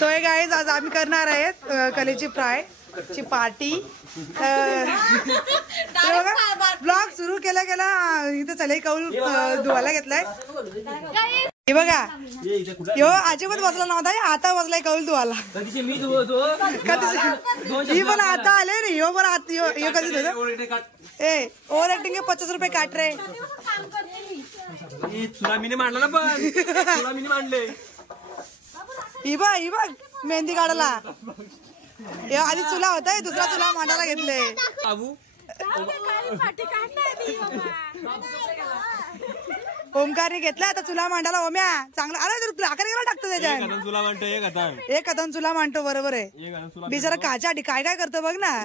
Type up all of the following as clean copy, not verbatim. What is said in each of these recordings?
So हे guys आज आम्ही करणार आहेत कलेची फ्राय ची पार्टी। ब्लॉग सुरू केला गेला इथं चले कौल धुवायला घेतलाय। हे बघा यो अजिबात बसला नव्हता, आता बसलाय कौल धुवायला। ही पण आता आले रे, यो पण यो कधी ए ओव्हर ऍक्टिंग के 50 रुपये काट रे। सुनामीने मांडला ना, पण सुनामीने मांडले। ही बघ मेहंदी काढायला आधी चुला होता, दुसरा चुला मांडायला घेतले। बाबू ओमकारने घेतला आता चुला मांडायला। ओम्या चांगला अरे तुला आकार गेला टाकतो त्याच्यात। चुला मांडतो एक कथन चुला मांडतो, बरोबर आहे। बिचारा काच्या काय काय करतो बघ ना।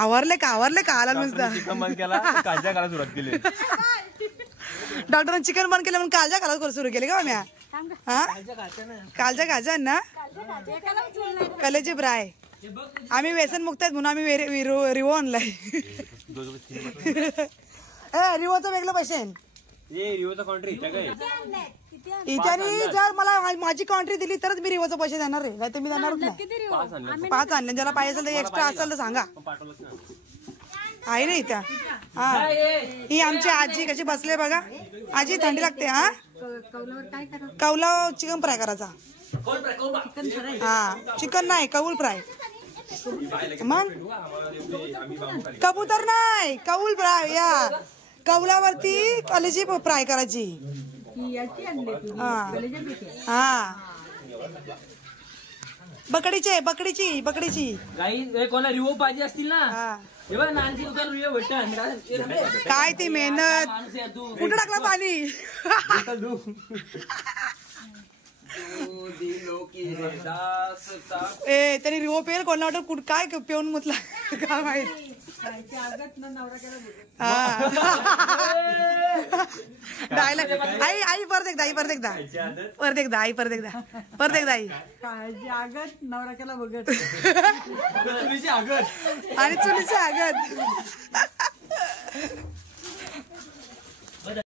आवरले का आला नुसता चिकन बंद केला, काळजा करायला सुरुवात केली। डॉक्टरांनी चिकन बंद केलं म्हणून काळजा करायला सुरू केली का ओम्या? हा कालच्या खाजा ना कलेची फ्राय। आम्ही व्यसन मुक्त आहेत म्हणून आम्ही रिवो आणलाय। रिवोचं वेगळं पैसे इथे जर मला माझी कॉन्ट्री दिली तरच मी रिवोचं पैसे देणार रे, नाही तर मी देणार नाही। 5 आणले, ज्याला पाहिजे असेल तर एक्स्ट्रा असेल तर सांगा, आहे ना इथं। हा ही आमची आजी कशी बसले बघा। आजी थंडी लागते। हा कौला चिकन फ्राय करायचा। हा चिकन नाही कौल फ्राय, मग कबूतर नाही कौल फ्राय। या कौलावरती कलेची फ्राय करायची। हा बकडीची कोणा रिवो पाहिजे असतील ना, काय ती मेहनत कुठं टाकला पाणी। ए त्याने रिवो पेल कोणा वाटत कुठ काय पिऊन मुतला काय माहित। डायलॉग आई परत एकदा आई आगत नवरा केला बघत आणि चुलीची आगत।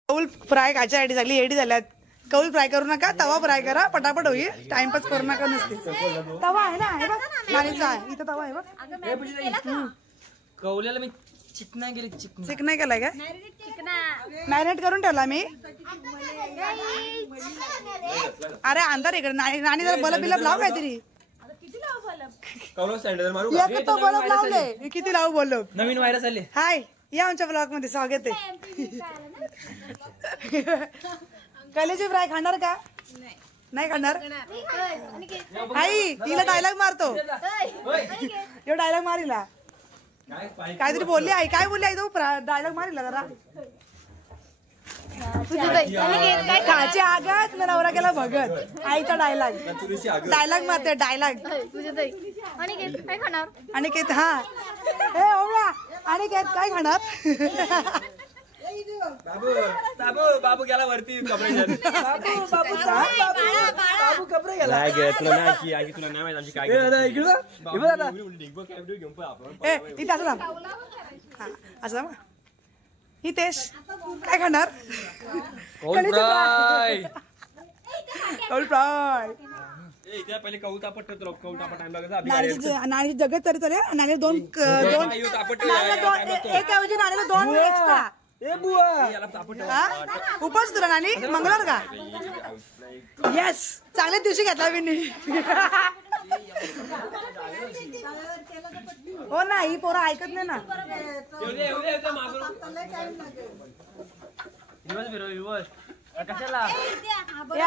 कौल फ्राय खायच्या झाली एडी झाल्यात। कौल फ्राय करू नका, तवा फ्राय करा, पटापट होईल। टाइमपास करू नका नसते। तवा आहे ना, हे बघ नानीचा आहे इथं तवा आहे बघ। कौल्याला मी चिक नाही केलाय का? मॅरिनेट करून ठेवला मी। अरे अंधार इकडे नानी जरा बलब बिलब लाव काहीतरी। बलब लावले किती लावू बोललो। नवीन व्हायरस आले। हाय या आमच्या ब्लॉग मध्ये स्वागत आहे। कलेची फ्राय खाणार का? नाही खाणार। आई तिला डायलॉग मारतो, यो डायलॉग मारिला काहीतरी बोलली। आई काय बोलली? आई तो डायलॉग मारिला जरा। खायची आगत नवरा केला भगत। आईचा डायलॉग मारते डायलॉग। अनिकेत हा ए ओम्या अनिकेत काय खाणार? बाबू गेला वरती कपडे हितेश काय खाणार? कौल फ्राय। पहिले कौतापट टाइम लागला। नाणी जगत तरी चालेल। नाणी दोन एक ऐवजी नाणीला 2 एक्स्ट्रा। उपास तुला नानी मंगळवार का? येस चांगल्याच दिवशी घेतला मी। हो ना ही पोरं ऐकत नाही ना।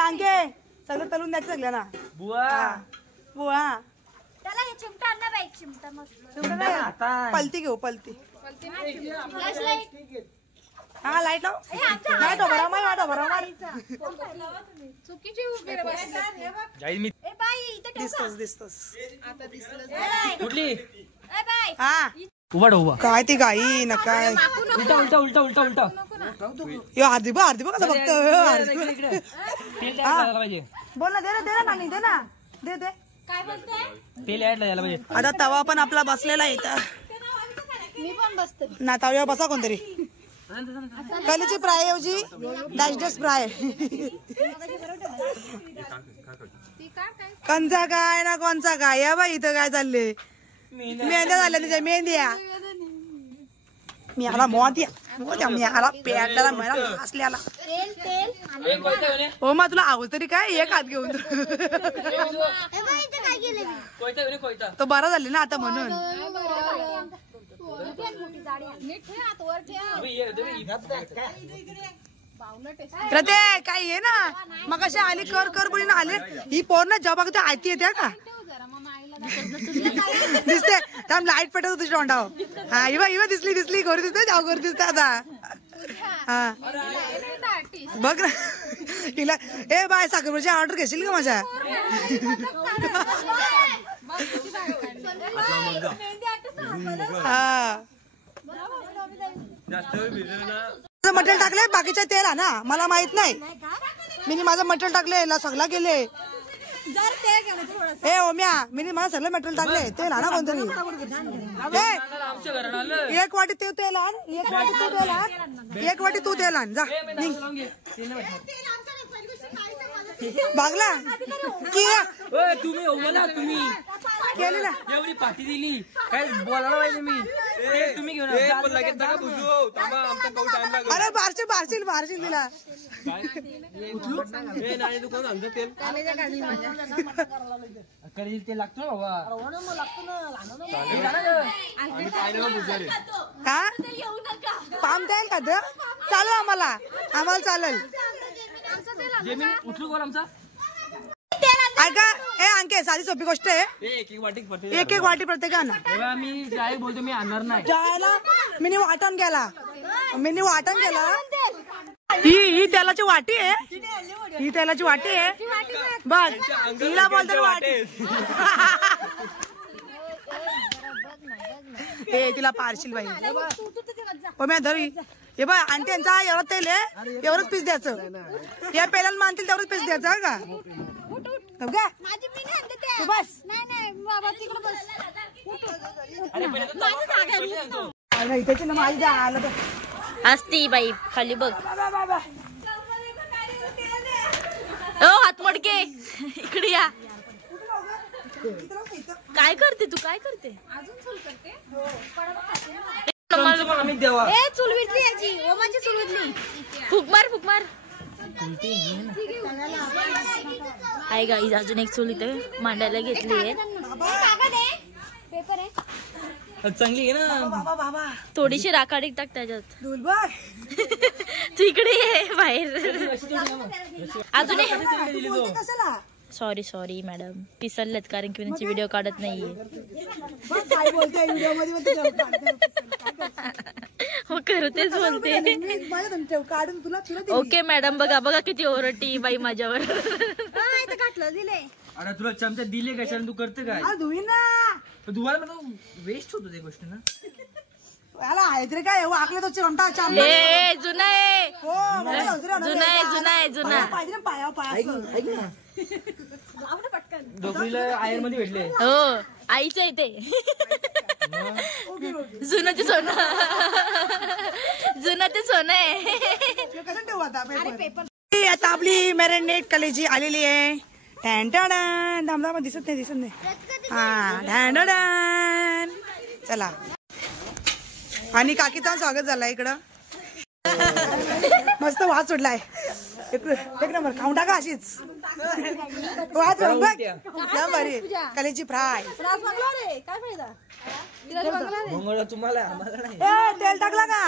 अंके सगळं तलून द्यायचं सगळ्यांना। बुवा पलती घेऊ पलती। हा लाईट लाव कुठली काय ती गाई ना काय उलटा यो अर्धी बघ फक्त। बोल ना दे ना नानी दे ना दे तेल ऍड यायला पाहिजे। आता तवा पण आपला बसलेला आहे इथं। मी पण बसते ना तव्यावर बसा कोणतरी। कलेची फ्राय ऐवजी डॅश फ्राय। कंचा काय ना कोणचा काय या बाई इथं काय चालले मेहंद्या झाल्या त्याच्या मेहंद्या मी आला मोत्या मी आला पेटला मला असल्याला हो मग तुला आवाज तरी काय एक हात घेऊन तो बरा झाले ना आता म्हणून रते काय ये ना मग अशी आली कर कर बोली ना आले ही पोर ना जेव्हा बघते आयती येते का दिसते थांब लाईट पेटत होती तोंडावर हा इवा दिसली दिसली गोरी दिसते जाऊ गोरी दिसते आता हा बघ ना हिला ए बाय साखरपुड्याची ऑर्डर घेशील का माझ्या हा मटेरियल टाकले बाकीच्या तेल हा ना मला माहित नाही मी माझं मटेरियल टाकले सगळा गेले ए ओम्या मी मला सगळं मटेरियल टाकले तेल हा ना कोणतरी एक वाटी ते तेल आण एक वाटी तू तेल आण एक वाटी तू तेल आण जा बागला तुम्ही तुम्ही केलेला एवढी पाठी दिली काय बोलायला पाहिजे मी तुम्ही घेऊन अरे बारशील तिला ते लागतो बाबा हा पाम द्याल का चालू आम्हाला चालेल उठलो गोल आमचा ऐका ए अंके साधी सोपी गोष्ट आहे एक एक वाटी प्रत्येकानं मी जाय बोलतो मी आणणार नाही जायला मी वाटण गेला ही तेलाची वाटी आहे बघ तिला बोलतो वाटी ए तिला पारशील बाई हो मी धरी हे बघ आणि त्यांचा एवढं तेल आहे एवढंच पीस द्यायचं या पेल्याला मानतील तेवढंच पीस द्यायचं का तू बस त्याची ना माझी आलं तर असती बाई खाली बघ ओ हातमडके इकडे या काय करते तू काय करते चूल विटली याची ओमाची चूल विटली फुक मार आहे गाईज अजून एक चूल इथे मांडायला घेतली आहे चांगली आहे ना थोडीशी राखाडी टाक त्याच्यात तू इकडे ये बाहेर अजून सॉरी मॅडम पिसललेत कारण की त्यांची व्हिडिओ काढत नाहीये हो खरं तेच बोलते ओके मॅडम बघा किती ओरडती बाई माझ्यावर अरे तुला चमचा दिले कशाला तू करते काय धुवायला मला वेस्ट होतो ते गोष्ट ना याला आहे काय आकले तो चिमटा जुना डोकरीला आयर मध्ये भेटले हो आईचं आहे ते जुनं ते सोनं आहे आता आपली मॅरिनेट कलेजी आलेली आहे धामधाम दिसत नाही हा चला आणि काकीचा स्वागत झाला इकडं मस्त वास सुटलाय एक नंबर खाऊन टाका अशीच वास बरी कलेजी फ्राय तेल टाकला का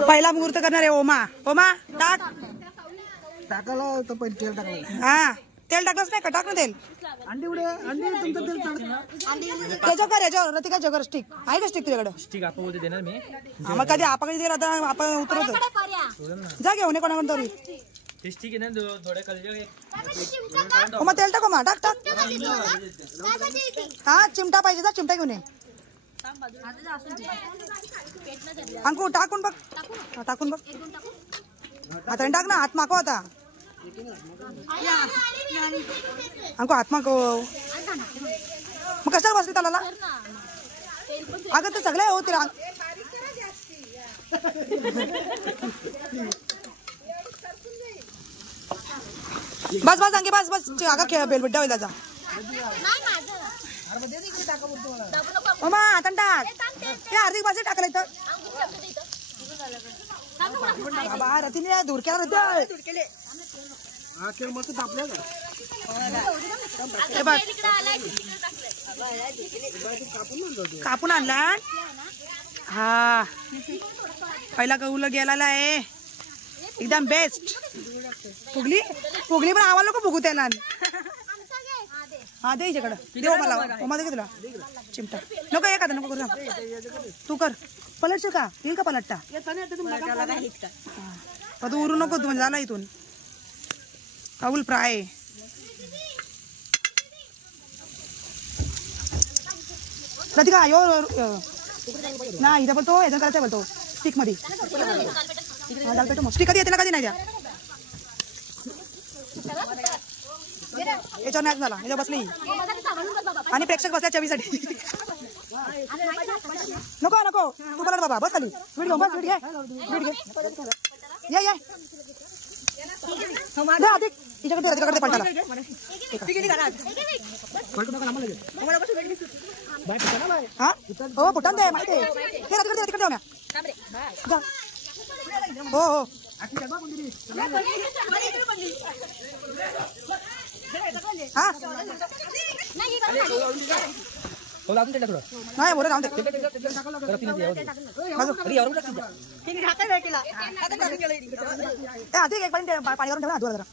पहिला मुहूर्त करणार आहे ओमा टाक टाकायला तर पहिले तेल टाकलं हा तेल टाकलंच नाही का टाक ना तेल अंडी तुमचं तेल त्याच्यावर याच्यावर रतिका जगर स्टिक आहे का स्टिक तुझ्याकडे ठीक आपण बोलते देणार मी मग कधी आपण कधी आता आपण उतरवतो जा घेऊन ये कोणाकडे तरी ठीक आहे ना थोड्या कलर मग तेल टाकू मग टाक हा चिमटा पाहिजे जा चिमटा घेऊन ये अंकू टाकून बघ आता टाक ना हात मागव आता अंकू हात मागव मग कशाला बसले त्याला अगं ते सगळे होते बस बस अंगे बस बस अगं खेळ बेलबड्डा होईल त्याचा मा आता टाक ते हार्दिक बाजू टाकलं इथं बाबा रतीने दूर केला रती कापून आणला हा पहिला गहूला गेला आहे एकदम बेस्ट फुगली फुगली पण आम्हाला नको फुगू त्याला हा दे हिच्याकडं देऊ मला दे तुला चिमटा नको एक आता नको करू तू कर पलटच का येईल का पलटता तू उरू नको तू म्हणजे झाला इथून काबूल फ्राय कधी का यो नाही इथं बोलतो याचं करायचं बोलतो स्टिक मध्ये स्टिक कधी येते ना कधी नाही द्या याच्यावर नाही झाला याच्यावर बसली आणि प्रेक्षक बसल्या चवीसाठी नको नको तू बोला बाबा बस खाली व्हिडिओ बस व्हिडिओ ये अधिक तिच्याकडे पलटाला हा हो फुटान दे माहिती आहे तिकडे हो हो हा नाही बोल राहून दे अधिक एक पाणी करून ठेवा ना जरा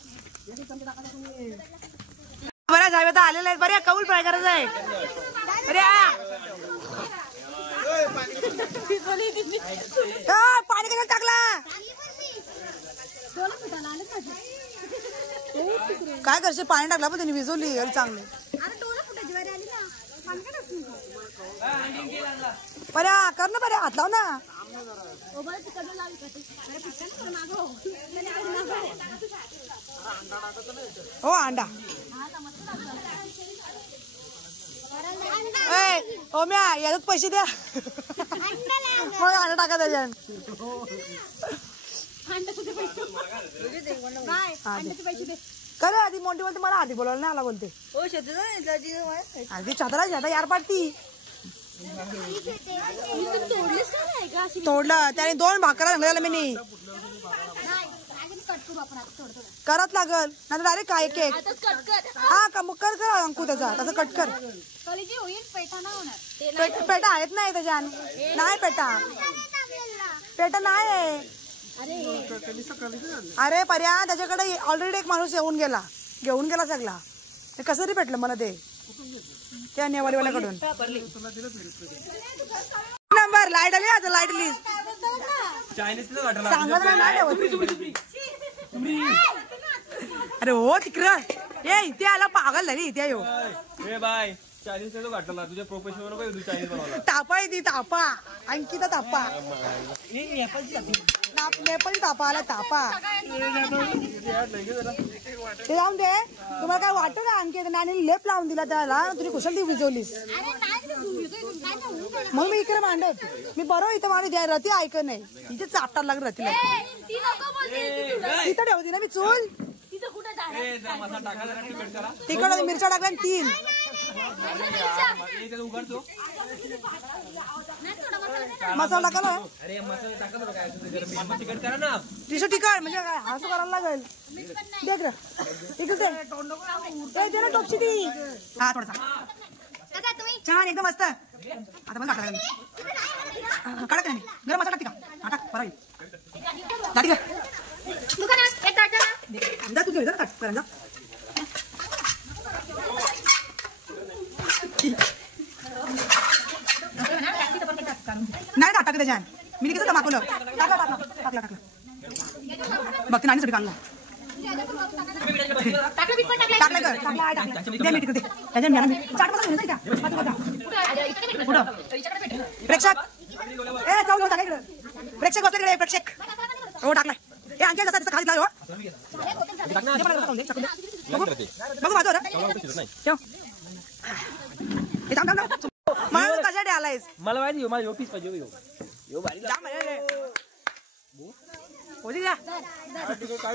बऱ्या जावे तर आलेले आहेत बऱ्या कौल फ्राय करायचं आहे अरे पाणी कशाला टाकला काय करशील पाणी टाकला पण त्यांनी विजवली चांगली बऱ्या कर ना बऱ्या हात लाव ना हो अंडा हो म्या याच्यात पैसे द्या मग अंडा टाका त्याच्यात कर आधी मोठी बोलते मला आधी बोलायला नाही आला बोलते आधी छात्रा यार पाडती तोडलं त्याने 2 भाकरा झाला मी करत लागल नाही डायरेक्ट काय केक हा का मग कर अंकू त्याचा तसं कट कर पेटा आहेत नाही त्याच्या नाही पेटा नाही अरे पर्या त्याच्याकडे ऑलरेडी एक माणूस घेऊन गेला सगळा ते कसं रे भेटलं मला ते त्या नेवालीवाल्याकडून नंबर लाईट आली आता लाईट आली सांगत नाही अरे हो तिकडं ए इथे आला पागल झाली इथे येऊ बाय चायनीज तो घातला तुझ्या प्रोफेशनल नको तू चायनीज बनवला तापा आहे ती तापा अंकिता तापा नेपाळी तापा आला तापा ते लावून दे तुम्हाला काय वाटत ना आणखी नानी लेप लावून दिला त्याला तुझी कुशल ती विजवलीस मग मी इकडे मांडत मी बरोबर इथं मांडत रती ऐकत नाही इथे चापटा लागत रतीला इथं ठेवती ना मी चूल तिकडे मिरच्या टाकल्या 3 मसाला टाका ना तिखट म्हणजे काय असं करायला लागेल देख रे इकडे दे टोपची ती हा थोडासा छान एकदम मस्त आता मला टाकला कडक नाही गरम मसाला टाक का टाक बरं टाक का तुझे जरा टाक करा नाही टाक त्याच्यान मी कसं मागवलं टाकला बघते नाणी साठी काढला प्रेक्षक प्रेक्षक बसले प्रेक्षक हो टाकलाय हे आणखी जसा खाली हो बघू माझं मला कशासाठी आलायस मला माहिती माझी ऑफिस पाहिजे होती का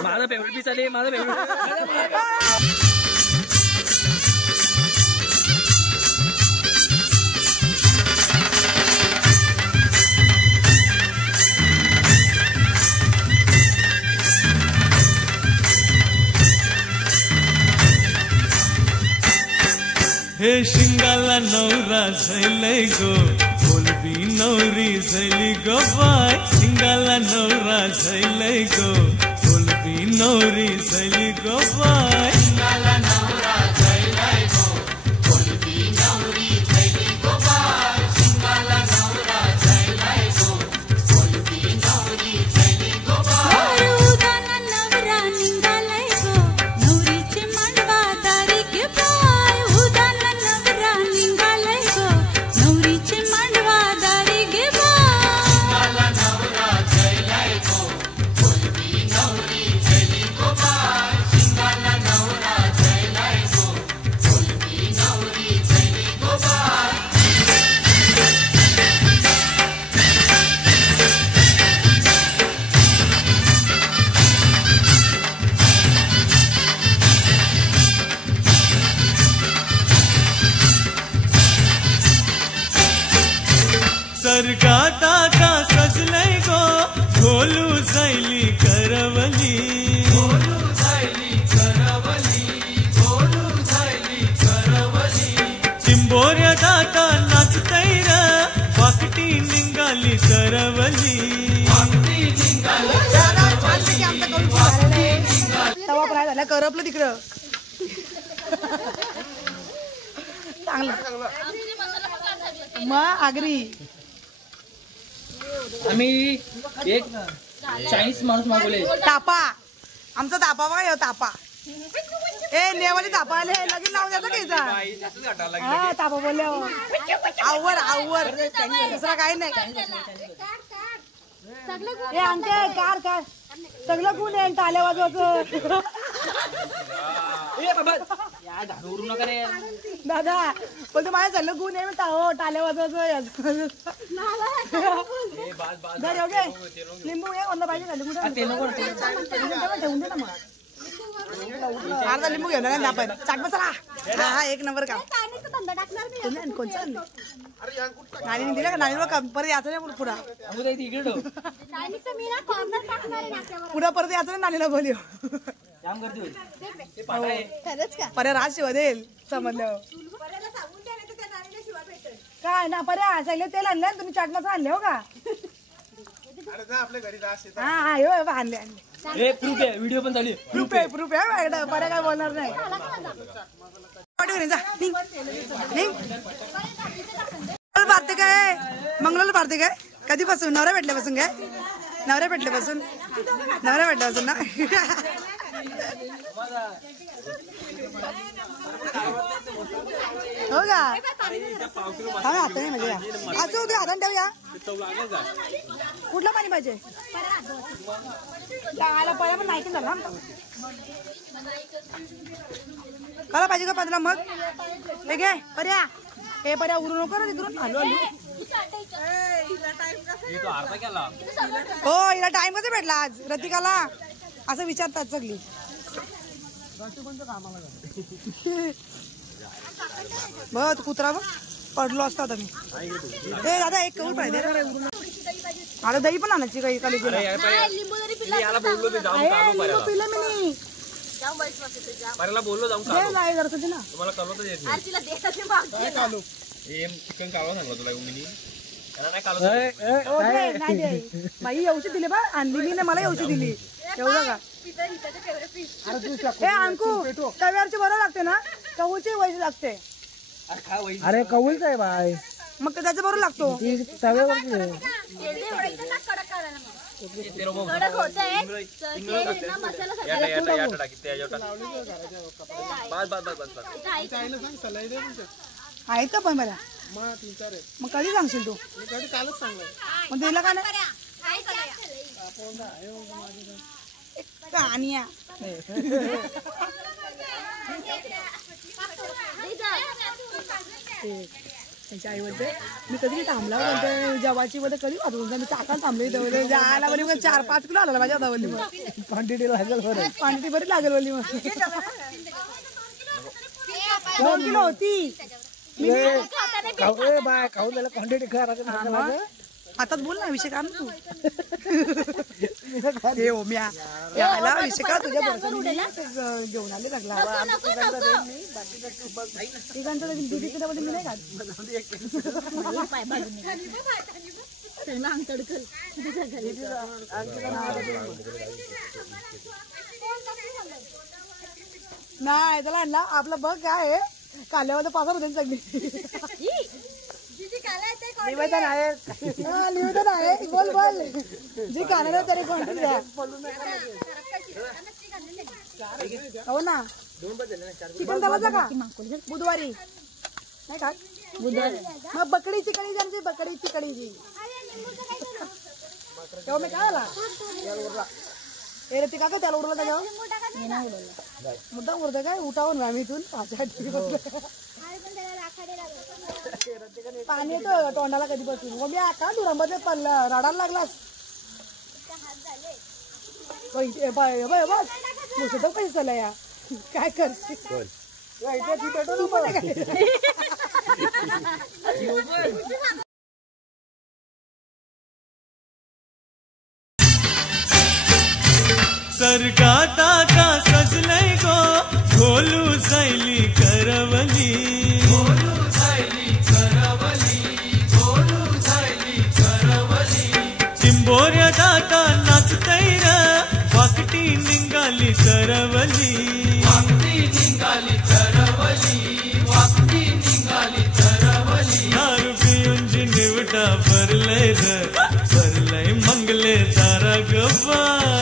माझा फेवरेट पीस आले माझा फेवरेट हे शिंगाला नवरा झैलय गो बोलबी नवरी झैली गो बाय शिंगाला नवरा झैलय गो बोलबी नवरी झैली गो बाय शिंगाला नवरा झैलय गो बोलबी नवरी झैली गो बाय शिंगाला नवरा झैलय गो बोलबी नवरी झैली गो बाय उदाना नवरा निघालाय गो नवरीचे मांडवा दारी गे बाय उदाना नवरा निघालाय गो नवरीचे मांडवा दारी गे बाय शिंगाला नवरा झैलय गो बोलबी नवरी झैली गो बाय शिंगाला नवरा झैलय गो बोलबी नवरी झैली गो बाय स्वर्गात आता सजलय गो ढोलू झैली करवली ढोलू झैली करवली ढोलू झैली करवली चिंबोऱ्यात आता नाचतय र वाकटी निघाली करवली वाकटी तवा फ्राय झाला करपलं तिकडं चांगलं मग आगरी आम्ही एक चायनीज माणूस मागवले तापा आमचा तापा बघा ह्यो तापा ए नेवाली तापा आले लगीन लावून द्यायचा घ्यायचा हा तापा बोलले आवर आवर दुसरा काही नाही ए आमच्या कार कार सगळं गुण आहे टाल्या वाजवायचं ए बाबा या धाडूरू नका रे दादा बोलतो माझ्या सगळं गुण आहे टाल्या वाजवायचं धर योगे लिंबू ये कोणता पाहिजे का लिंबू ते नको ठेवून दे ना मग अर्धा लिंबू घेऊन ना आपण चाट मसाला हा हा एक नंबर का कोणचा नाणी दिला का नाणीला परत यायचं नाही पुढा इकडे पुढं परत यायचं नाही नाणीला बोलिओ काम करते पर्या राज शिवा देईल समजलं काय ना पर्या सगळे तेल आणले ना तुम्ही चाट मसाला आणले हो का हा हा हो आणले आणले प्रूफ आहे व्हिडिओ पण झाली प्रूफ आहे पर्या काय बोलणार नाही पारते काय मंगळवार पारते काय कधीपासून नवऱ्या भेटल्यापासून काय नवऱ्या भेटल्यापासून ना हो का हा आता नाही म्हणजे असं होते हाताने ठेवूया कुठलं पाणी पाहिजे आला पर्या पण नाही झाला कला पाहिजे का पाहिजे मग हे घे पर्या हे पर्या उरू नको ना तिकडून आलो आलो हो हिला टाइम कसं भेटला आज रतिकाला असं विचारतात सगळी बघ कुत्रा बघ पडलो असता आता मी ए दादा एक कौल पाहिजे आता दही पण आणायची काही काली पिलं मी बोललो जाऊन तुम्हाला कालवत येत नाही चिकन कालवा सांगला तुला मी बाई येऊची दिली बा आणली मी नाही मला येऊची दिली एवढं का हे अंकू तव्यावरची बरं लागते ना कवूची वैशी लागते अरे कौलच आहे बाय मग त्याचं बरोबर लागतो आहे का पण मला मग कधी सांगशील तू कालच सांगलाय मग दिला का नाही कहानिया त्याची आई बोलते मी कधी थांबला बोलते जेवाची बोलते कधी वाजवून मी चाकाला थांबले जायला बोली मग 4-5 किलो आला माझ्या बोलली मग क्वांटिटी लागेल बरं क्वांटिटी बरी लागेल बोलली मग 2 किलो होती बाय खाऊ त्याला क्वांटिटी करा आता बोल ना विषय का तू हे हो म्या याला विषय का तुझ्या घेऊन आले लागला दीदीकडे बोलली मी नाही खात नाही त्याला आणला आपलं बघ काय आहे काल्यामध्ये पासर होते सगळी निवेदन आहे निवेदन आहे बोल बोल जी खाणार तरी कोणती द्या हो ना चिकन झाला का बुधवारी नाही का बुधवारी मग बकडीची कढी त्यांची बकडीची कढीची तेव्हा मी काय आला रे ती का त्याला उडवलं त्याच्यावर मुद्दा उडतं काय उठावून आम्ही इथून 5-8 पाणी येतं तोंडाला कधीपासून मग मी आता धुरामध्ये पडलं रडायला लागलास मुसत पैसे झाला या काय करते सरकात आता सजलय गो ढोलू जायली करवली चिंबोऱ्यात आता नाचतय र वाकटी निघाली तरवली दारू पिऊन निवटा भरलय र भरलय मंगले तारा गबाय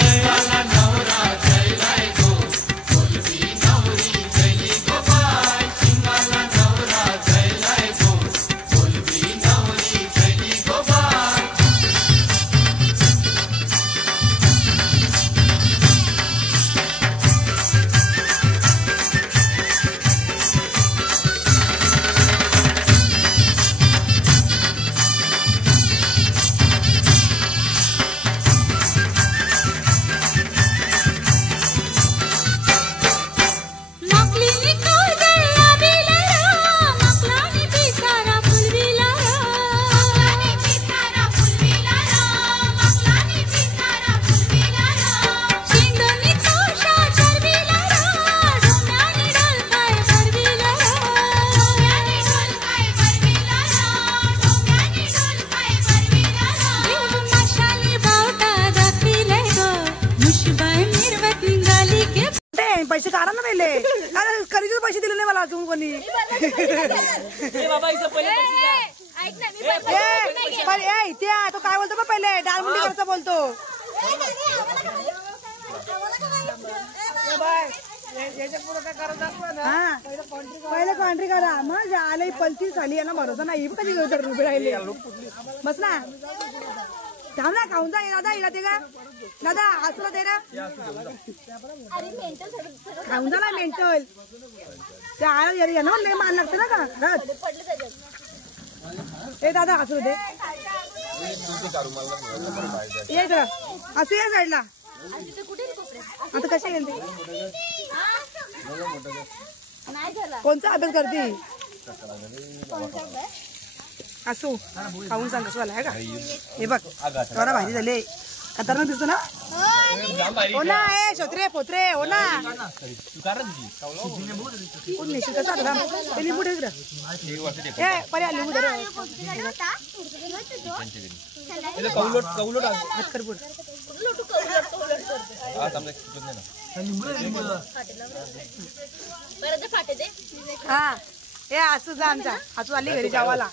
पैसे काढा ना पहिले कधीच पैसे दिले नाही मला अजून कोणी त्या तो काय बोलतो पहिले डाळमुंडी करता बोलतो पहिले कॉन्ट्री करा मग आले पलती झाली यांना भरोसा नाही कधी रुपये राहिले बस ना थांब ना खाऊन जा दादा येला ते का दादा असला दे ना खाऊन जा ना मेंटल ते यांना लय मान लागते ना का ए दादा असू दे ये इकडं असू या साईडला आता कशा गेली कोणता अभ्यास करते असू खाऊन सांग कसं आला आहे का हे बघ थोडा भाजी झाली खतरनाक दिसतो ना हो ना ए छोत्रे पोत्रे हो ना लिंबू ठेव ए पर्या लिंबू धर हा ए असू जा आमचा असू आली घरी जेवायला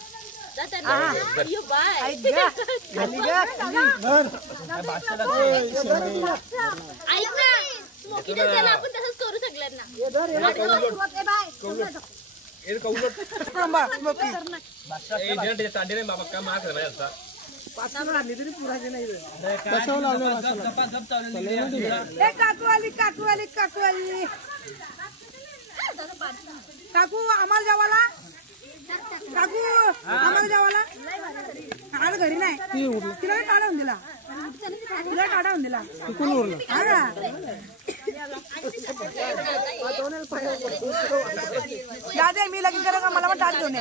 काकू आम्हाला जेवायला काकू आम्हाला जेवायला आज घरी नाही तिला काय काढून दिला तिला काढून दिला हा का दादा मी लगीन करा का मला पण ताट घेऊन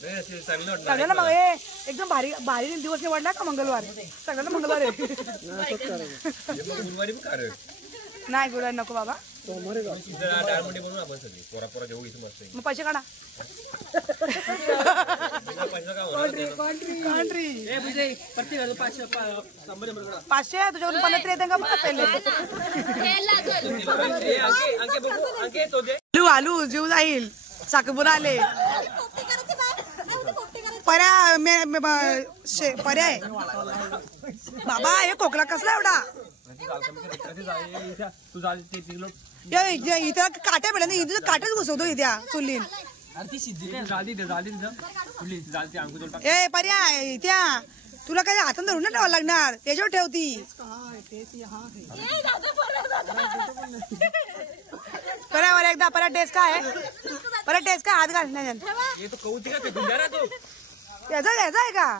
सगळ्यांना मग हे एकदम भारी भारी दिवस निवडला का मंगळवार सगळ्यांना मंगळवार आहे नाही गुरुवार नको बाबा मग पैसे काढा पाचशे तुझ्याकडून 50 येते का बघ पहिले आलू जीव जाईल साखरपुरा आले पर्याय बाबा हे खोकला कसला एवढा इथं काट्या भेटला नाही इथं काट्याच घुसवतो इथ्या चुलीन ए पर्याय त्या तुला काही हातात धरून नाही ठेवायला लागणार त्याच्यावर ठेवती पर्यावर एकदा परत टेस्ट काय परत टेस्ट काय हात घाल नाही याचा घ्यायचा आहे का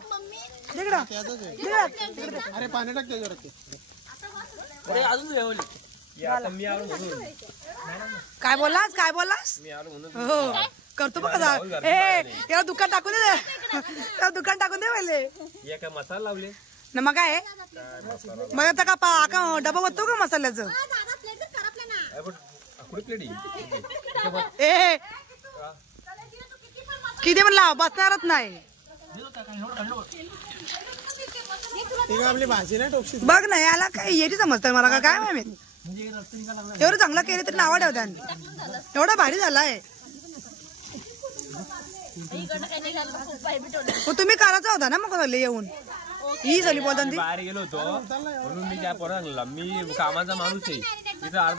अरे पाणी टाक त्याच्यावर काय बोललास काय बोललास हो करतो बघा ए त्याला दुकान टाकून दे त्याला दुकान टाकून दे पहिले मसाला लावले ना मग काय मग आता का डबा होतो का मसाल्याचं ए किती पण लाव बसणारच नाही आपली भाजी नाही टोपशी बघ ना याला काय येते समजतं मला काय माहिती एवढं चांगलं केलं तरी नाव ठेवत्या एवढा भारी झालाय तुम्ही करायचा होता ना मग येऊन ही झाली बोलता बाहेर गेलो होतो म्हणून मी काय पोरं सांगला मी कामाचा माणूस आहे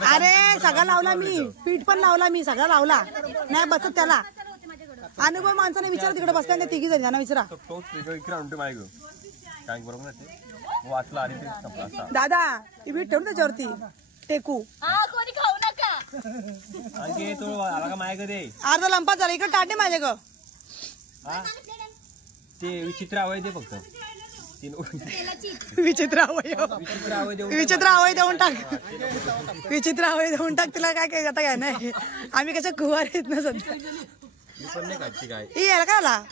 अरे सगळा लावला मी पीठ पण लावला मी सगळा लावला नाही बसत त्याला अनुभव माणसाने विचार तिकडे बसल्या तिघी जण त्यांना विचारा दादा ती पीठ ठेवून त्याच्यावरती टेकू अर्धा लंपा झाला इकडे टाटे माझ्या ग ते विचित्र आवय दे फक्त विचित्र आवय देऊन टाक विचित्र आवय देऊन टाक तिला काय काय आता काय नाही आम्ही कशा कुवार येत ना सध्या यायला का आला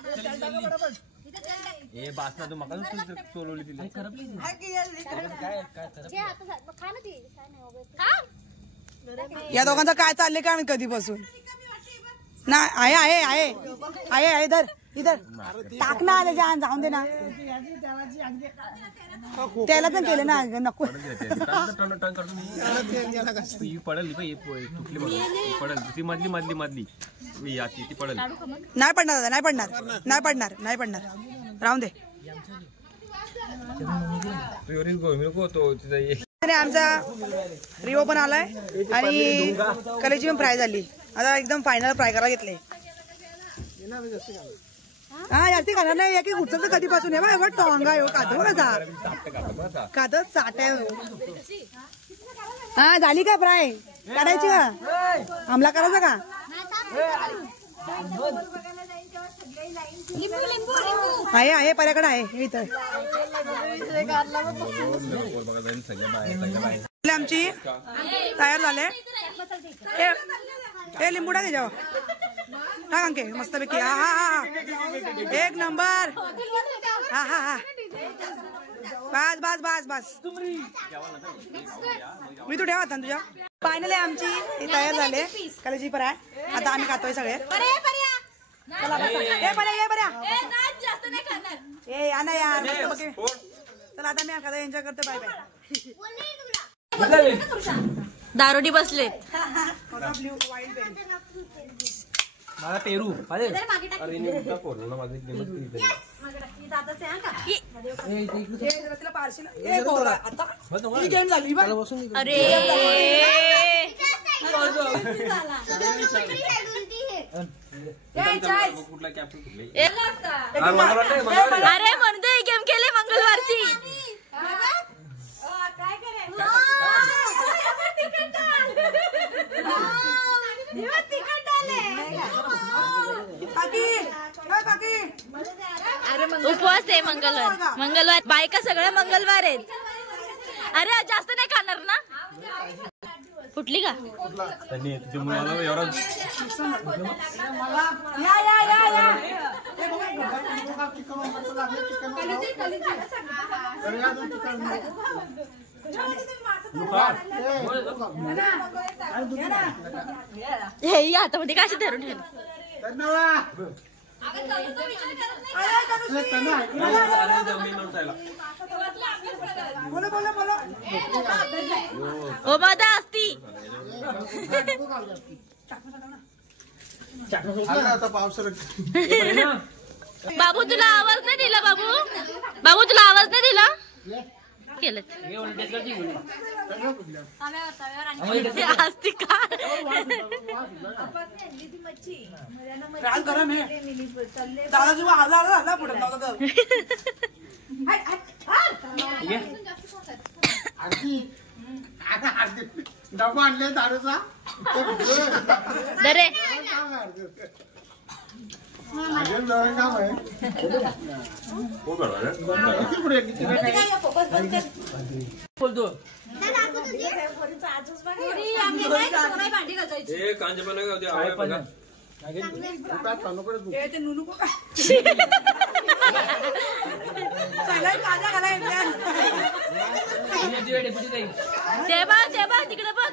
हे बासना तू मका चोलवली तिला या दोघांचं काय चाललंय का कधीपासून नाही आहे आहे आहे आहे आहे इधर इधर टाक ना आले जान जाऊन दे ना त्याला पण केलं ना नको पडल पडल ती मधली मधली मधली ती पडल नाही पडणार दादा नाही पडणार नाही पडणार नाही पडणार राहून दे आमचा रिओ पण आलाय आणि कलेची पण फ्राय झाली आता एकदम फायनल फ्राय करायला घेतले हा जास्ती खाणार नाही की उचलतं कधीपासून आहे बा टोंगा येऊ काढतो कसा काढत चाट्या हा झाली का फ्राय काढायची का हमला करायचा का आहे आहे पर्याकडे आहे इथं आमची तयार झाले हे लिंबूडा घे जाओ हा अंके मस्त पैकी हा हा हा एक नंबर हा हा हा बस बस बस बस मी तू ठेवा तुझ्या फायनली आमची तयार झाले कलेजी पराय आता आम्ही खातोय सगळे ना यार चला आता मी खाता एन्जॉय करते बाय बाय दारोडी बसलेत मला पेरू गेम झाली अरे अरे म्हणतोय गेम केले मंगळवारची उपवास आहे मंगळवार. मंगळवार बायका सगळ्या मंगळवार आहेत. अरे जास्त नाही खाणार ना? फुटली का? त्यांनी तुझ्या मुलाला एवढा हे हातामध्ये काय धरून ठेवलं? ओ मादा असती. बाबू तुला आवाज नाही दिला? बाबू तुला आवाज नाही दिला? केलं असती का? डबा आणले दारूचा दरे काम आहे. बोलतो कांजे पण आवड बघा ते बघ तिकडे बघ.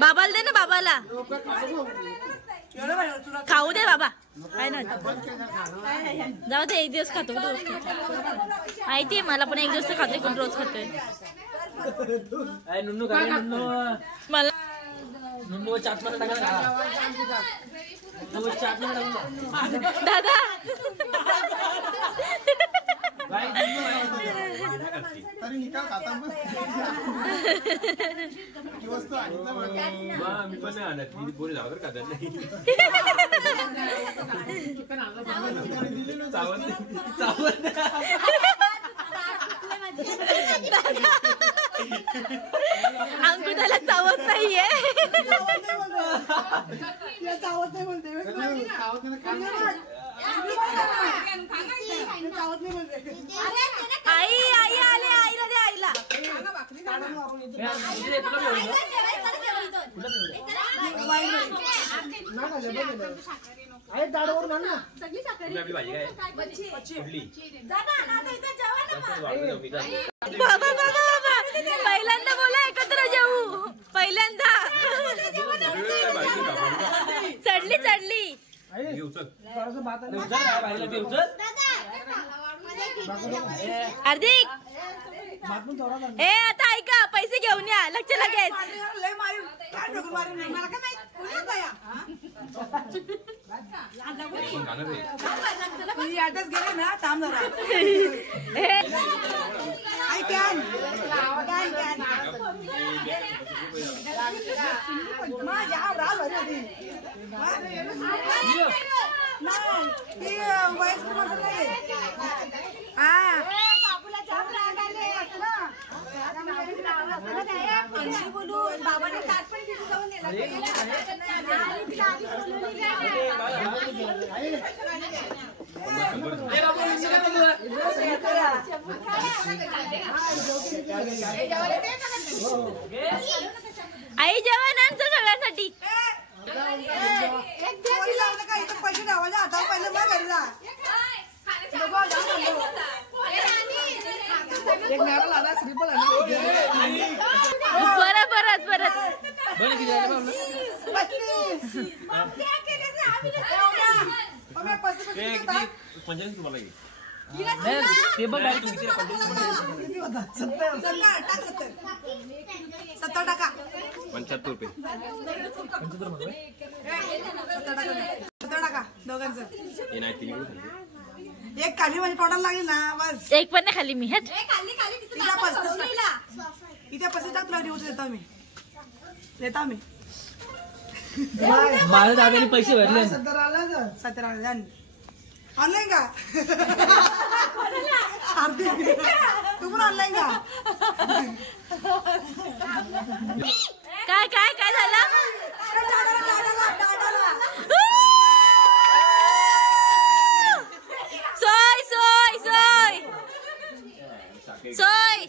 बाबाला दे ना, बाबाला खाऊ दे बाबा. काय ना जाऊ दे, एक दिवस खातो रोज खातो. माहितीये मला पण एक दिवस खातोय कोण रोज खातोय. मला चाट मध्ये टाका दादा तरी निकाल खाता मग वस्तू मी पण नाही आणत. मी बोल जाऊ तर खातात नाही. अंकुशाला चावत नाहीये. आई आई आले, आईला दे, आईला. आपली भाजी काय बाबा बाबा बाबा पहिल्यांदा बोला एकत्र जेवू. पहिल्यांदा चढली चढली. हार्दिक ए आता ऐका, पैसे घेऊन या लक्ष लगेच. गेले ना थांब जरा. बाबाने ताट पण घेऊन जाऊन आई जेवण आणतो सगळ्यांसाठी. पैसे ठेवायच्या हातावर पहिलं मग घरी जा. परत परत परत पंचायत तुम्हाला येईल. ते बघ $70 टाका. 75 रुपये. 70 टाका दोघांचं. हे नाही तिने कुठे एक खाली म्हणजे टोटल लागेल ना बस. एक पण नाही खाली मी हट. इथे 35 टाक तुला दिवस देतो मी. देता मी माझ्या दादाने पैसे भरले. 17 ऑनलाईन का तू पण ऑनलाईन का. काय काय काय झालं. सोय सोय सोय सोय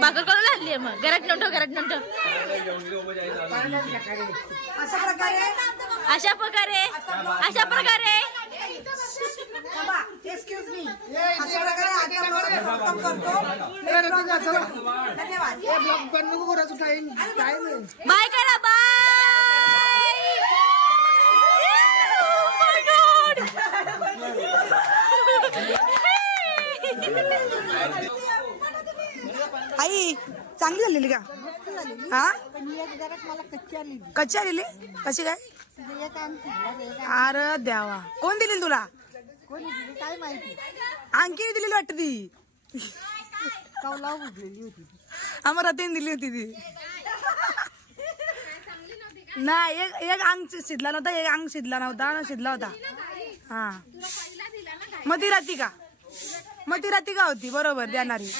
भाकर करून आणली मग. घरात नव्हतं घरात नव्हतं. अशा प्रकारे अशा प्रकारे अशा प्रकारे एक्सक्यूज मी अशा प्रकारे खतम करतो. धन्यवाद. बाय करा बाय. आई चांगली झालेली का. हा कच्ची आलेली. कशी काय. अरे द्यावा. कोण दिली तुला. काय माहिती अंकीने दिलेली वाटत ती. कौला उठलेली होती. आम्हाला रतीने दिली होती ती. नाही एक अंग शिजला नव्हता. एक अंग शिजला नव्हता. शिजला होता. हा मग ती राती का. मग ती राती का होती बरोबर देणारी.